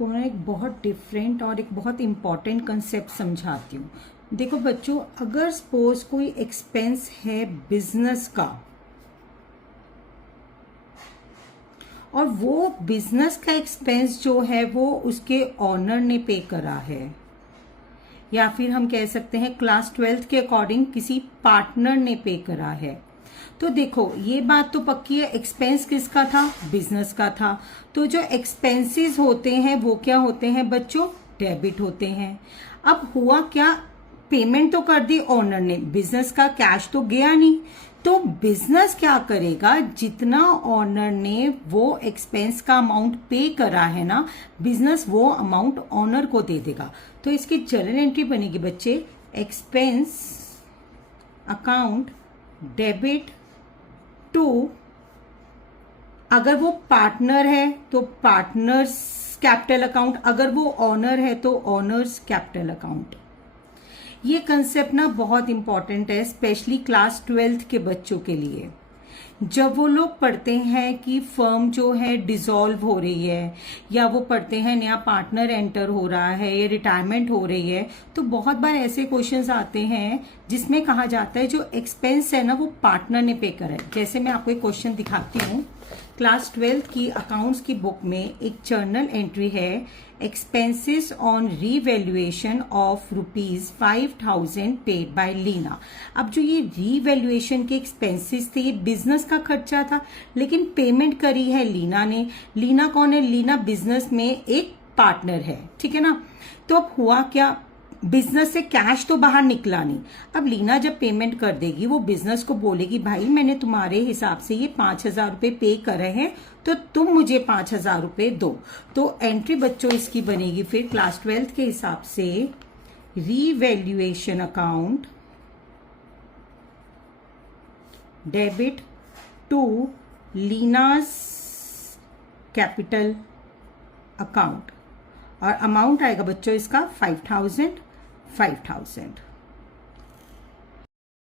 आपको मैं एक बहुत डिफरेंट और एक बहुत इम्पॉर्टेंट कंसेप्ट समझाती हूँ। देखो बच्चों, अगर सपोज कोई एक्सपेंस है बिजनेस का और वो बिजनेस का एक्सपेंस जो है वो उसके ऑनर ने पे करा है, या फिर हम कह सकते हैं क्लास 12th के अकॉर्डिंग किसी पार्टनर ने पे करा है, तो देखो ये बात तो पक्की है, एक्सपेंस किसका था? बिजनेस का था। तो जो एक्सपेंसेस होते हैं वो क्या होते हैं बच्चों? डेबिट होते हैं। अब हुआ क्या, पेमेंट तो कर दी ऑनर ने, बिजनेस का कैश तो गया नहीं, तो बिजनेस क्या करेगा, जितना ऑनर ने वो एक्सपेंस का अमाउंट पे करा है ना, बिजनेस वो अमाउंट ऑनर को दे देगा। तो इसकी जर्नल एंट्री बनेगी बच्चे, एक्सपेंस अकाउंट डेबिट टू, अगर वो पार्टनर है तो पार्टनर्स कैपिटल अकाउंट, अगर वो ऑनर है तो ऑनर्स कैपिटल अकाउंट। ये कंसेप्ट ना बहुत इंपॉर्टेंट है, स्पेशली क्लास 12th के बच्चों के लिए। जब वो लोग पढ़ते हैं कि फर्म जो है डिसॉल्व हो रही है, या वो पढ़ते हैं नया पार्टनर एंटर हो रहा है, या रिटायरमेंट हो रही है, तो बहुत बार ऐसे क्वेश्चंस आते हैं जिसमें कहा जाता है जो एक्सपेंस है ना वो पार्टनर ने पे करा है। जैसे मैं आपको एक क्वेश्चन दिखाती हूँ, क्लास 12th की अकाउंट्स की बुक में एक जर्नल एंट्री है, expenses on revaluation of ₹5,000 paid by Leena. अब जो ये रीवैल्यूएशन के एक्सपेंसेस थे ये बिजनेस का खर्चा था, लेकिन पेमेंट करी है लीना ने। लीना कौन है? लीना बिजनेस में एक पार्टनर है, ठीक है ना। तो अब हुआ क्या, बिजनेस से कैश तो बाहर निकला नहीं। अब लीना जब पेमेंट कर देगी वो बिजनेस को बोलेगी भाई मैंने तुम्हारे हिसाब से ये 5,000 रुपए पे करे हैं, तो तुम मुझे 5,000 रुपए दो। तो एंट्री बच्चों इसकी बनेगी फिर क्लास 12th के हिसाब से, revaluation account debit to Leena's capital account, और अमाउंट आएगा बच्चों इसका 5,000।